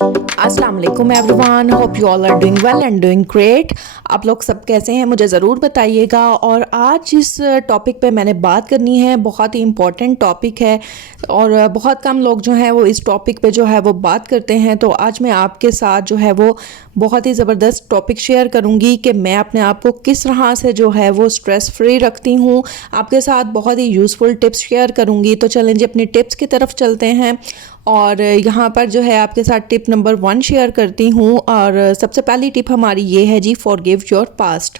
अस्सलाम वालेकुम everyone, hope you all are doing well and doing great. आप लोग सब कैसे हैं मुझे ज़रूर बताइएगा। और आज जिस टॉपिक पे मैंने बात करनी है बहुत ही इम्पॉर्टेंट टॉपिक है और बहुत कम लोग जो हैं वो इस टॉपिक पे जो है वो बात करते हैं। तो आज मैं आपके साथ जो है वो बहुत ही ज़बरदस्त टॉपिक शेयर करूँगी कि मैं अपने आप को किस तरह से जो है वो स्ट्रेस फ्री रखती हूँ। आपके साथ बहुत ही यूज़फुल टिप्स शेयर करूँगी। तो चलें जी अपनी टिप्स की तरफ चलते हैं। और यहाँ पर जो है आपके साथ टिप नंबर 1 शेयर करती हूँ। और सबसे पहली टिप हमारी ये है जी, फॉरगिव योर पास्ट।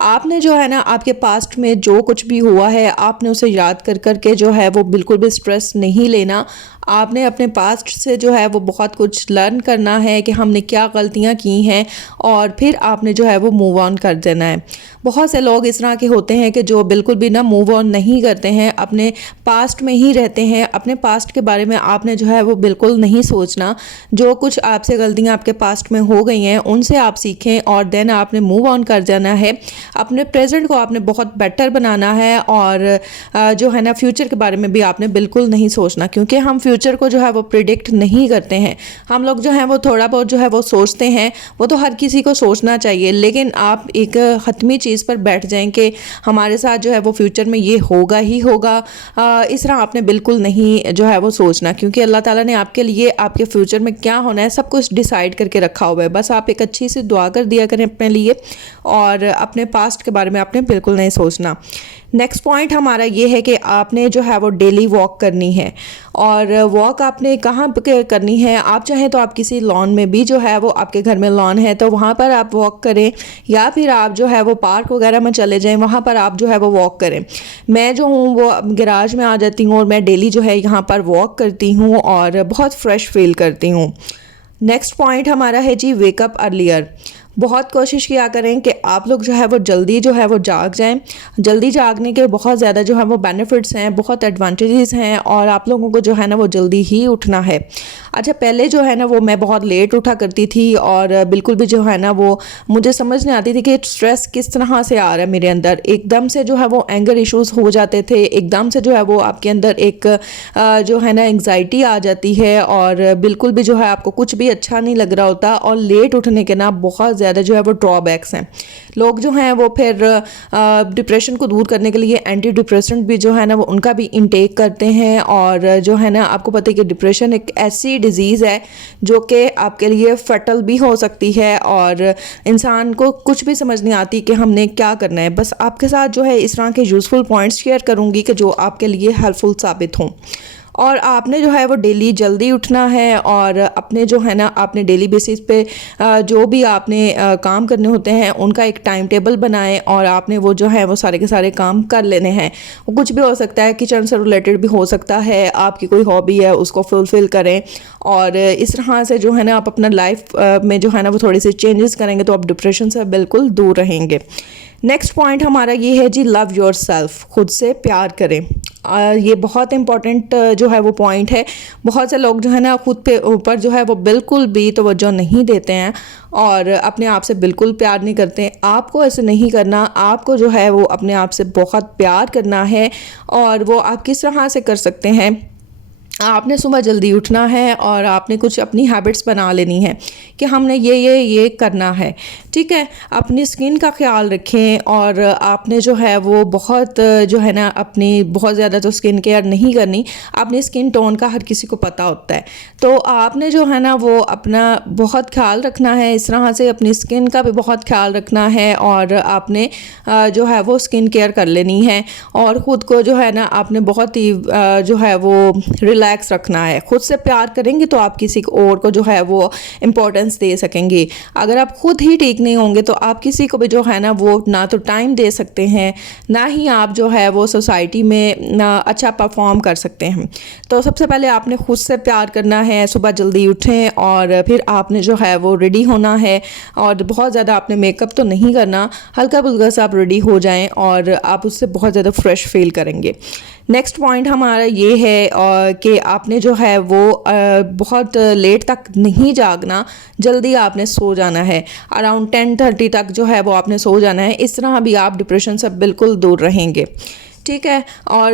आपने जो है ना आपके पास्ट में जो कुछ भी हुआ है आपने उसे याद कर कर के जो है वो बिल्कुल भी स्ट्रेस नहीं लेना। आपने अपने पास्ट से जो है वो बहुत कुछ लर्न करना है कि हमने क्या गलतियां की हैं और फिर आपने जो है वो मूव ऑन कर देना है। बहुत से लोग इस तरह के होते हैं कि जो बिल्कुल भी ना मूव ऑन नहीं करते हैं, अपने पास्ट में ही रहते हैं। अपने पास्ट के बारे में आपने जो है वो बिल्कुल नहीं सोचना। जो कुछ आपसे गलतियां आपके पास्ट में हो गई हैं उनसे आप सीखें और देन आपने मूव ऑन कर जाना है। अपने प्रेजेंट को आपने बहुत बेटर बनाना है और जो है ना फ्यूचर के बारे में भी आपने बिल्कुल नहीं सोचना, क्योंकि हम फ्यूचर को जो है वो प्रिडिक्ट नहीं करते हैं। हम लोग जो है वो थोड़ा बहुत जो है वो सोचते हैं, वो तो हर किसी को सोचना चाहिए, लेकिन आप एक हतमी चीज़ पर बैठ जाएं कि हमारे साथ जो है वो फ्यूचर में ये होगा ही होगा, इस तरह आपने बिल्कुल नहीं जो है वो सोचना, क्योंकि अल्लाह ताला ने आपके लिए आपके फ्यूचर में क्या होना है सब कुछ डिसाइड करके रखा हुआ है। बस आप एक अच्छी सी दुआ कर दिया करें अपने लिए और अपने पास्ट के बारे में आपने बिल्कुल नहीं सोचना। नेक्स्ट पॉइंट हमारा ये है कि आपने जो है वो डेली वॉक करनी है। और वॉक आपने कहाँ पे करनी है? आप चाहें तो आप किसी लॉन में भी जो है वो आपके घर में लॉन है तो वहाँ पर आप वॉक करें, या फिर आप जो है वो पार्क वगैरह में चले जाएं, वहाँ पर आप जो है वो वॉक करें। मैं जो हूँ वो गैराज में आ जाती हूँ और मैं डेली जो है यहाँ पर वॉक करती हूँ और बहुत फ्रेश फील करती हूँ। नेक्स्ट पॉइंट हमारा है जी, वेकअप अर्लियर। बहुत कोशिश किया करें कि आप लोग जो है वो जल्दी जो है वो जाग जाएं। जल्दी जागने के बहुत ज़्यादा जो है वो बेनिफिट्स हैं, बहुत एडवांटेजेस हैं और आप लोगों को जो है ना वो जल्दी ही उठना है। अच्छा, पहले जो है ना वो मैं बहुत लेट उठा करती थी और बिल्कुल भी जो है ना वो मुझे समझ नहीं आती थी कि स्ट्रेस किस तरह से आ रहा है मेरे अंदर। एकदम से जो है वो एंगर इश्यूज हो जाते थे, एकदम से जो है वो आपके अंदर एक जो है ना एंग्जाइटी आ जाती है और बिल्कुल भी जो है आपको कुछ भी अच्छा नहीं लग रहा होता। और लेट उठने के ना बहुत ज़्यादा जो है वो ड्रॉबैक्स हैं। लोग जो हैं वो फिर डिप्रेशन को दूर करने के लिए एंटी डिप्रेसेंट भी जो है ना वो उनका भी इनटेक करते हैं। और जो है ना आपको पता है कि डिप्रेशन एक ऐसी डिजीज़ है जो कि आपके लिए फैटल भी हो सकती है और इंसान को कुछ भी समझ नहीं आती कि हमने क्या करना है। बस आपके साथ जो है इस तरह के यूज़फुल पॉइंट्स शेयर करूँगी कि जो आपके लिए हेल्पफुल साबित हों। और आपने जो है वो डेली जल्दी उठना है और अपने जो है ना आपने डेली बेसिस पे जो भी आपने काम करने होते हैं उनका एक टाइम टेबल बनाएं और आपने वो जो है वो सारे के सारे काम कर लेने हैं। वो कुछ भी हो सकता है, किचन से रिलेटेड भी हो सकता है, आपकी कोई हॉबी है उसको फुलफ़िल करें। और इस तरह से जो है ना आप अपना लाइफ में जो है ना वो थोड़ी सी चेंजेस करेंगे तो आप डिप्रेशन से बिल्कुल दूर रहेंगे। नेक्स्ट पॉइंट हमारा ये है जी, लव योर सेल्फ। खुद से प्यार करें। ये बहुत इंपॉर्टेंट जो है वो पॉइंट है। बहुत से लोग जो है ना खुद पे ऊपर जो है वो बिल्कुल भी तवज्जो नहीं देते हैं और अपने आप से बिल्कुल प्यार नहीं करते। आपको ऐसे नहीं करना, आपको जो है वो अपने आप से बहुत प्यार करना है। और वो आप किस तरह से कर सकते हैं? आपने सुबह जल्दी उठना है और आपने कुछ अपनी हैबिट्स बना लेनी है कि हमने ये करना है, ठीक है। अपनी स्किन का ख्याल रखें और आपने जो है वो बहुत जो है ना अपनी बहुत ज़्यादा तो स्किन केयर नहीं करनी। अपनी स्किन टोन का हर किसी को पता होता है, तो आपने जो है ना वो अपना बहुत ख्याल रखना है। इस तरह से अपनी स्किन का भी बहुत ख्याल रखना है और आपने जो है वो स्किन केयर कर लेनी है। और ख़ुद को जो है ना आपने बहुत ही जो है वो रिलैक्स रखना है। खुद से प्यार करेंगे तो आप किसी और को जो है वो इम्पोर्टेंस दे सकेंगे। अगर आप खुद ही ठीक नहीं होंगे तो आप किसी को भी जो है ना वो ना तो टाइम दे सकते हैं, ना ही आप जो है वो सोसाइटी में ना अच्छा परफॉर्म कर सकते हैं। तो सबसे पहले आपने खुद से प्यार करना है। सुबह जल्दी उठें और फिर आपने जो है वो रेडी होना है और बहुत ज़्यादा आपने मेकअप तो नहीं करना, हल्का फुल्का सा आप रेडी हो जाएं और आप उससे बहुत ज़्यादा फ्रेश फील करेंगे। नेक्स्ट पॉइंट हमारा ये है कि आपने जो है वो बहुत लेट तक नहीं जागना, जल्दी आपने सो जाना है। अराउंड 10:30 तक जो है वो आपने सो जाना है। इस तरह भी आप डिप्रेशन से बिल्कुल दूर रहेंगे, ठीक है। और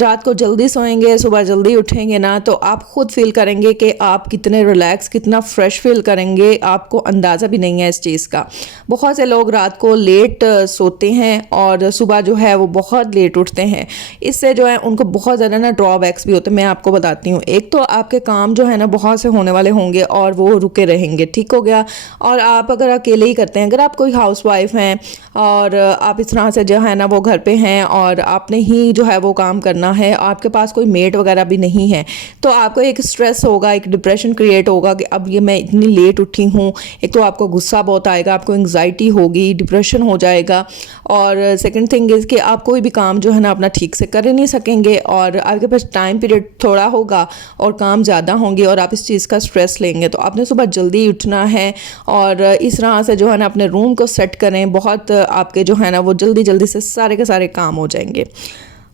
रात को जल्दी सोएंगे, सुबह जल्दी उठेंगे ना, तो आप खुद फील करेंगे कि आप कितने रिलैक्स, कितना फ्रेश फील करेंगे, आपको अंदाज़ा भी नहीं है इस चीज़ का। बहुत से लोग रात को लेट सोते हैं और सुबह जो है वो बहुत लेट उठते हैं। इससे जो है उनको बहुत ज़्यादा ना ड्रॉबैक्स भी होते हैं, मैं आपको बताती हूँ। एक तो आपके काम जो है ना बहुत से होने वाले होंगे और वो रुके रहेंगे, ठीक हो गया। और आप अगर अकेले ही करते हैं, अगर आप कोई हाउसवाइफ हैं और आप इस तरह से जो है ना वो घर पे हैं और आपने ही जो है वो काम करना है, आपके पास कोई मेड वगैरह भी नहीं है, तो आपको एक स्ट्रेस होगा, एक डिप्रेशन क्रिएट होगा कि अब ये मैं इतनी लेट उठी हूँ। एक तो आपको गुस्सा बहुत आएगा, आपको एंग्जाइटी होगी, डिप्रेशन हो जाएगा। और सेकंड थिंग इज़ कि आप कोई भी काम जो है ना अपना ठीक से कर ही नहीं सकेंगे और आपके पास टाइम पीरियड थोड़ा होगा और काम ज़्यादा होंगे और आप इस चीज़ का स्ट्रेस लेंगे। तो आपने सुबह जल्दी उठना है और इस तरह से जो है ना अपने रूम को सेट करें, बहुत आपके जो है ना वो जल्दी जल्दी से सारे के सारे काम हो जाएंगे।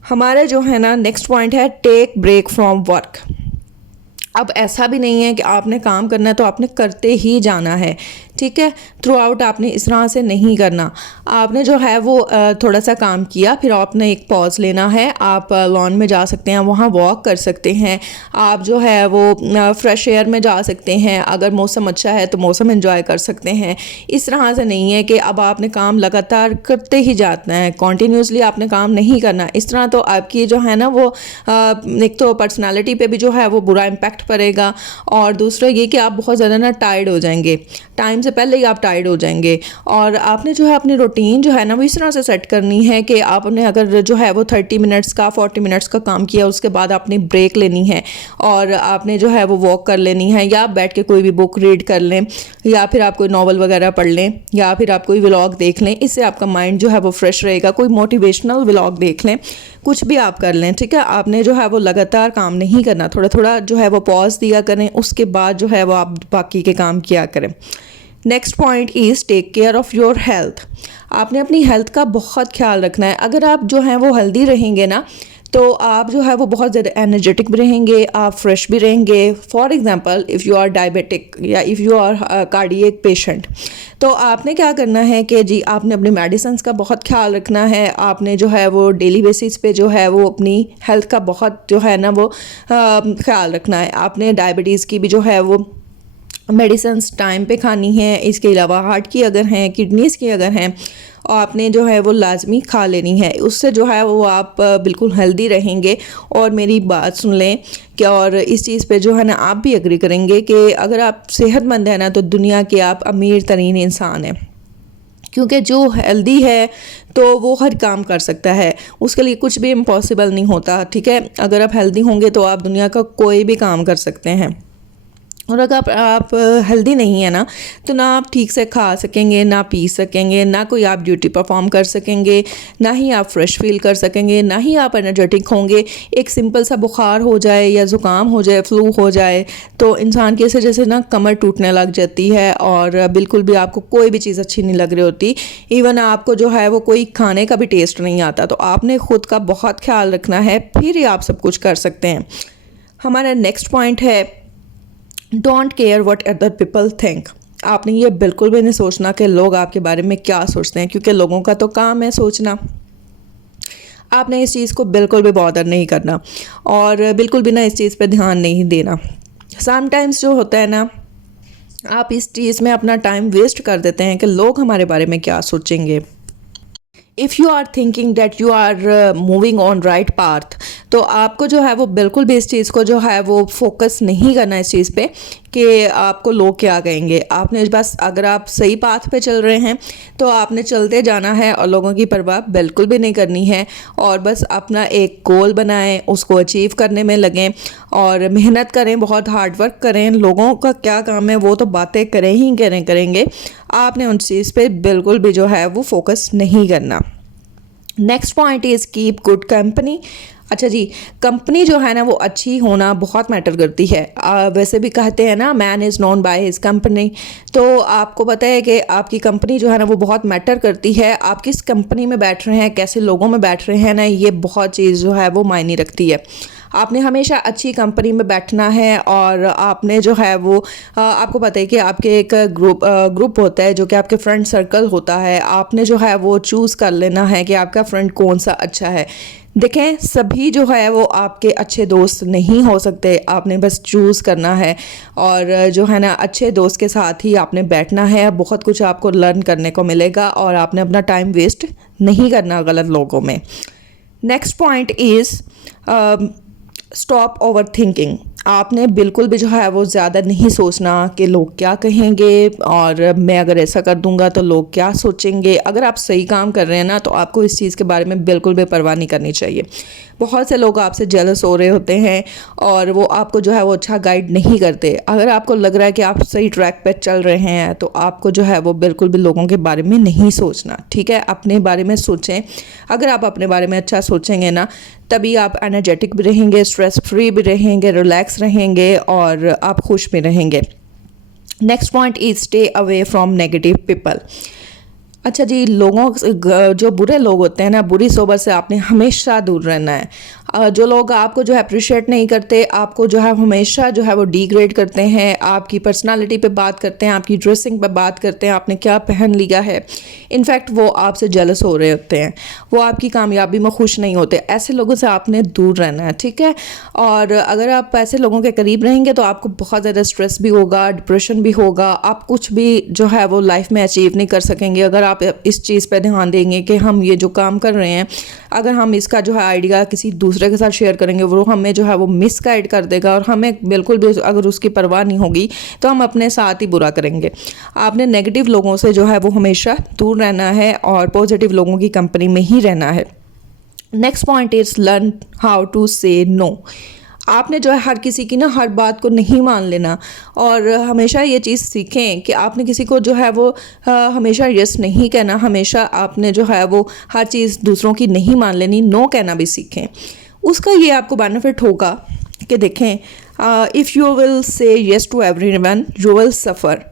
हमारे जो है ना नेक्स्ट पॉइंट है टेक ब्रेक फ्रॉम वर्क। अब ऐसा भी नहीं है कि आपने काम करना है तो आपने करते ही जाना है, ठीक है। थ्रू आउट आपने इस तरह से नहीं करना। आपने जो है वो थोड़ा सा काम किया, फिर आपने एक पॉज लेना है। आप लॉन में जा सकते हैं, वहाँ वॉक कर सकते हैं। आप जो है वो फ्रेश एयर में जा सकते हैं, अगर मौसम अच्छा है तो मौसम एंजॉय कर सकते हैं। इस तरह से नहीं है कि अब आपने काम लगातार करते ही जाना है, कॉन्टीन्यूसली आपने काम नहीं करना। इस तरह तो आपकी जो है ना वो एक तो पर्सनालिटी पे भी जो है वो बुरा इम्पैक्ट पड़ेगा और दूसरा ये कि आप बहुत ज़्यादा ना टायर्ड हो जाएंगे, टाइम से पहले ही आप टायर्ड हो जाएंगे। और आपने जो है अपनी रूटीन जो है ना वो इस तरह से सेट करनी है कि आपने अगर जो है वो 30 मिनट्स का 40 मिनट्स का काम किया, उसके बाद आपने ब्रेक लेनी है और आपने जो है वो वॉक कर लेनी है, या आप बैठ के कोई भी बुक रीड कर लें, या फिर आप कोई नॉवल वगैरह पढ़ लें, या फिर आप कोई व्लॉग देख लें। इससे आपका माइंड जो है वो फ्रेश रहेगा। कोई मोटिवेशनल व्लॉग देख लें, कुछ भी आप कर लें, ठीक है। आपने जो है वो लगातार काम नहीं करना, थोड़ा थोड़ा जो है वो पॉज दिया करें, उसके बाद जो है वो आप बाकी के काम किया करें। Next point is take care of your health. आपने अपनी हेल्थ का बहुत ख्याल रखना है। अगर आप जो है वो हेल्दी रहेंगे ना, तो आप जो है वो बहुत ज़्यादा एनर्जेटिक भी रहेंगे, आप फ्रेश भी रहेंगे। For example if you are diabetic या if you are cardiac patient, तो आपने क्या करना है कि जी आपने अपनी मेडिसिन्स का बहुत ख्याल रखना है। आपने जो है वो डेली बेसिस पे जो है वो अपनी हेल्थ का बहुत जो है ना वो ख्याल रखना है। आपने डायबिटीज़ की भी जो है वो मेडिसिन्स टाइम पे खानी है। इसके अलावा हार्ट की अगर हैं, किडनीज़ की अगर हैं, और आपने जो है वो लाजमी खा लेनी है। उससे जो है वो आप बिल्कुल हेल्दी रहेंगे। और मेरी बात सुन लें कि और इस चीज़ पे जो है ना आप भी एग्री करेंगे कि अगर आप सेहतमंद हैं ना तो दुनिया के आप अमीर तरीन इंसान हैं, क्योंकि जो हेल्दी है तो वो हर काम कर सकता है, उसके लिए कुछ भी इम्पॉसिबल नहीं होता, ठीक है। अगर आप हेल्दी होंगे तो आप दुनिया का कोई भी काम कर सकते हैं। और अगर आप हेल्दी नहीं है ना, तो ना आप ठीक से खा सकेंगे, ना पी सकेंगे, ना कोई आप ड्यूटी परफॉर्म कर सकेंगे, ना ही आप फ्रेश फील कर सकेंगे, ना ही आप एनर्जेटिक होंगे। एक सिंपल सा बुखार हो जाए या ज़ुकाम हो जाए, फ्लू हो जाए, तो इंसान की ऐसे जैसे ना कमर टूटने लग जाती है और बिल्कुल भी आपको कोई भी चीज़ अच्छी नहीं लग रही होती। इवन आपको जो है वो कोई खाने का भी टेस्ट नहीं आता। तो आपने ख़ुद का बहुत ख्याल रखना है, फिर ही आप सब कुछ कर सकते हैं। हमारा नेक्स्ट पॉइंट है don't care what other people think. आपने ये बिल्कुल भी नहीं सोचना कि लोग आपके बारे में क्या सोचते हैं, क्योंकि लोगों का तो काम है सोचना। आपने इस चीज़ को बिल्कुल भी बॉदर नहीं करना और बिल्कुल भी ना इस चीज़ पे ध्यान नहीं देना। समटाइम्स जो होता है ना, आप इस चीज़ में अपना टाइम वेस्ट कर देते हैं कि लोग हमारे बारे में क्या सोचेंगे। If you are thinking that you are moving on right path, तो आपको जो है वो बिल्कुल भी इस चीज़ को जो है वो फोकस नहीं करना इस चीज़ पे कि आपको लोग क्या कहेंगे। आपने बस अगर आप सही पाथ पे चल रहे हैं तो आपने चलते जाना है और लोगों की परवाह बिल्कुल भी नहीं करनी है। और बस अपना एक गोल बनाएं, उसको अचीव करने में लगें और मेहनत करें, बहुत हार्ड वर्क करें। लोगों का क्या काम है, वो तो बातें करें ही करेंगे। आपने उन चीज़ पे बिल्कुल भी जो है वो फोकस नहीं करना। Next point is keep good company. अच्छा जी, कंपनी जो है ना वो अच्छी होना बहुत मैटर करती है। वैसे भी कहते हैं ना man is known by his company. तो आपको पता है कि आपकी कंपनी जो है ना वो बहुत मैटर करती है। आप किस कंपनी में बैठ रहे हैं, कैसे लोगों में बैठ रहे हैं ना, ये बहुत चीज़ जो है वो मायने रखती है। आपने हमेशा अच्छी कंपनी में बैठना है और आपने जो है वो आपको पता है कि आपके एक ग्रुप होता है जो कि आपके फ्रेंड सर्कल होता है। आपने जो है वो चूज़ कर लेना है कि आपका फ्रेंड कौन सा अच्छा है। देखें, सभी जो है वो आपके अच्छे दोस्त नहीं हो सकते, आपने बस चूज़ करना है और जो है ना अच्छे दोस्त के साथ ही आपने बैठना है। बहुत कुछ आपको लर्न करने को मिलेगा और आपने अपना टाइम वेस्ट नहीं करना गलत लोगों में। Next point is stop over thinking. आपने बिल्कुल भी जो है वो ज़्यादा नहीं सोचना कि लोग क्या कहेंगे और मैं अगर ऐसा कर दूंगा तो लोग क्या सोचेंगे। अगर आप सही काम कर रहे हैं ना तो आपको इस चीज़ के बारे में बिल्कुल भी परवाह नहीं करनी चाहिए। बहुत से लोग आपसे जेलस हो रहे होते हैं और वो आपको जो है वो अच्छा गाइड नहीं करते। अगर आपको लग रहा है कि आप सही ट्रैक पे चल रहे हैं तो आपको जो है वो बिल्कुल भी लोगों के बारे में नहीं सोचना, ठीक है। अपने बारे में सोचें। अगर आप अपने बारे में अच्छा सोचेंगे ना तभी आप एनर्जेटिक भी रहेंगे, स्ट्रेस फ्री भी रहेंगे, रिलैक्स रहेंगे और आप खुश भी रहेंगे। Next point is stay away from negative people. अच्छा जी, लोगों जो बुरे लोग होते हैं ना, बुरी सोबत से आपने हमेशा दूर रहना है। जो लोग आपको जो है अप्रिशिएट नहीं करते, आपको जो है हमेशा जो है वो डिग्रेड करते हैं, आपकी पर्सनालिटी पे बात करते हैं, आपकी ड्रेसिंग पे बात करते हैं, आपने क्या पहन लिया है, इनफैक्ट वो आपसे जेलस हो रहे होते हैं, वो आपकी कामयाबी में खुश नहीं होते। ऐसे लोगों से आपने दूर रहना है, ठीक है। और अगर आप ऐसे लोगों के करीब रहेंगे तो आपको बहुत ज़्यादा स्ट्रेस भी होगा, डिप्रेशन भी होगा, आप कुछ भी जो है वो लाइफ में अचीव नहीं कर सकेंगे। अगर आप इस चीज़ पे ध्यान देंगे कि हम ये जो काम कर रहे हैं, अगर हम इसका जो है आइडिया किसी दूसरे के साथ शेयर करेंगे, वो हमें जो है वो मिसगाइड कर देगा और हमें बिल्कुल भी अगर उसकी परवाह नहीं होगी तो हम अपने साथ ही बुरा करेंगे। आपने नेगेटिव लोगों से जो है वो हमेशा दूर रहना है और पॉजिटिव लोगों की कंपनी में ही रहना है। Next point is learn how to say no. आपने जो है हर किसी की ना हर बात को नहीं मान लेना और हमेशा ये चीज़ सीखें कि आपने किसी को जो है वो हमेशा यस नहीं कहना। हमेशा आपने जो है वो हर चीज़ दूसरों की नहीं मान लेनी, नो कहना भी सीखें। उसका ये आपको बेनिफिट होगा कि देखें, if you will say yes to everyone you will suffer.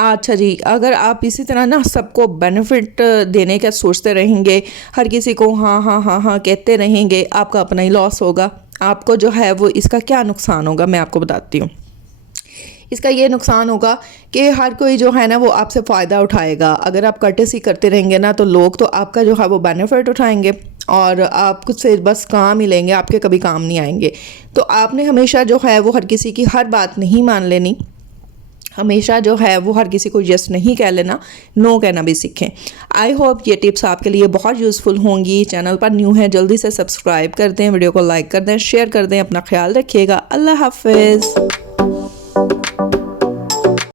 अच्छा जी, अगर आप इसी तरह ना सबको बेनिफिट देने का सोचते रहेंगे, हर किसी को हाँ हाँ हाँ हाँ कहते रहेंगे, आपका अपना ही लॉस होगा। आपको जो है वो इसका क्या नुकसान होगा मैं आपको बताती हूँ। इसका ये नुकसान होगा कि हर कोई जो है ना वो आपसे फ़ायदा उठाएगा। अगर आप कर्टेसी करते रहेंगे ना तो लोग तो आपका जो है वो बेनिफिट उठाएंगे और आप कुछ से बस काम ही लेंगे, आपके कभी काम नहीं आएंगे। तो आपने हमेशा जो है वो हर किसी की हर बात नहीं मान लेनी, हमेशा जो है वो हर किसी को यस नहीं कह लेना, नो कहना भी सीखें। आई होप ये टिप्स आपके लिए बहुत यूज़फुल होंगी। चैनल पर न्यू है जल्दी से सब्सक्राइब कर दें, वीडियो को लाइक कर दें, शेयर कर दें। अपना ख्याल रखिएगा। अल्लाह हाफिज़।